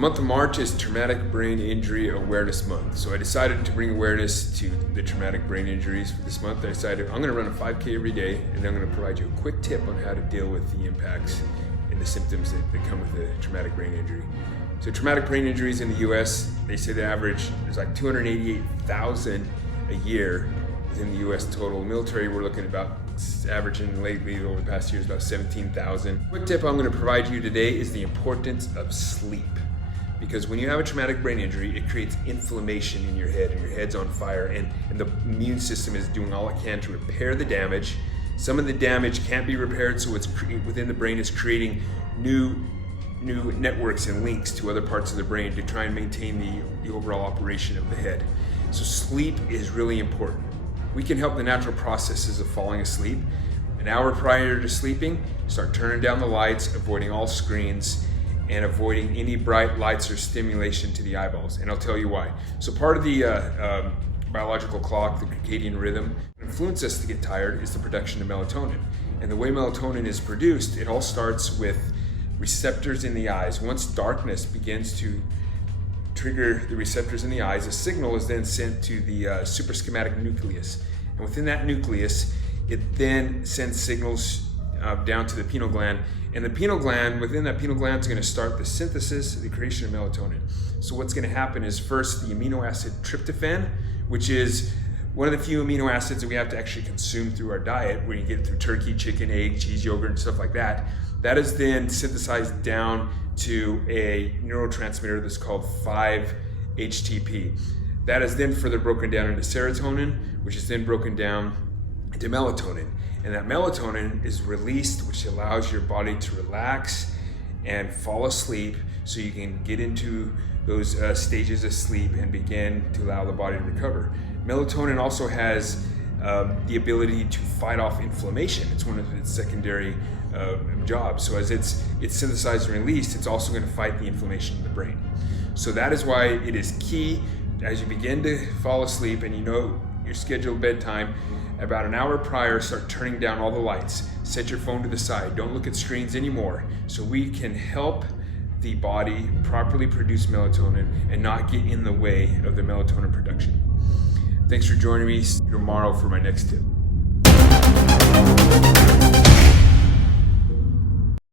month of March is Traumatic Brain Injury Awareness Month. So I decided to bring awareness to the traumatic brain injuries for this month. I decided I'm going to run a 5K every day, and I'm going to provide you a quick tip on how to deal with the impacts and the symptoms that come with a traumatic brain injury. So traumatic brain injuries in the US, they say the average, there's like 288,000 a year within the US total. Military, we're looking at about averaging lately over the past years about 17,000. Quick tip I'm going to provide you today is the importance of sleep. Because when you have a traumatic brain injury, it creates inflammation in your head, and your head's on fire, and the immune system is doing all it can to repair the damage. Some of the damage can't be repaired, so it's within the brain is creating new networks and links to other parts of the brain to try and maintain the overall operation of the head. So sleep is really important. We can help the natural processes of falling asleep. An hour prior to sleeping, start turning down the lights, avoiding all screens, and avoiding any bright lights or stimulation to the eyeballs. And I'll tell you why. So part of the biological clock, the circadian rhythm, that influences us to get tired is the production of melatonin. And the way melatonin is produced, it all starts with receptors in the eyes. Once darkness begins to trigger the receptors in the eyes, a signal is then sent to the supraschematic nucleus. And within that nucleus, it then sends signals down to the pineal gland. And the pineal gland, within that pineal gland, is going to start the synthesis, the creation of melatonin. So what's going to happen is first the amino acid tryptophan, which is one of the few amino acids that we have to actually consume through our diet, where you get it through turkey, chicken, egg, cheese, yogurt, and stuff like that. That is then synthesized down to a neurotransmitter that's called 5-HTP. That is then further broken down into serotonin, which is then broken down into melatonin. And that melatonin is released, which allows your body to relax and fall asleep, so you can get into those stages of sleep and begin to allow the body to recover. Melatonin also has the ability to fight off inflammation. It's one of its secondary jobs. So as it's synthesized and released, it's also going to fight the inflammation in the brain. So that is why it is key as you begin to fall asleep and you know your scheduled bedtime. About an hour prior, start turning down all the lights. Set your phone to the side. Don't look at screens anymore, so we can help the body properly produce melatonin and not get in the way of the melatonin production. Thanks for joining me tomorrow for my next tip.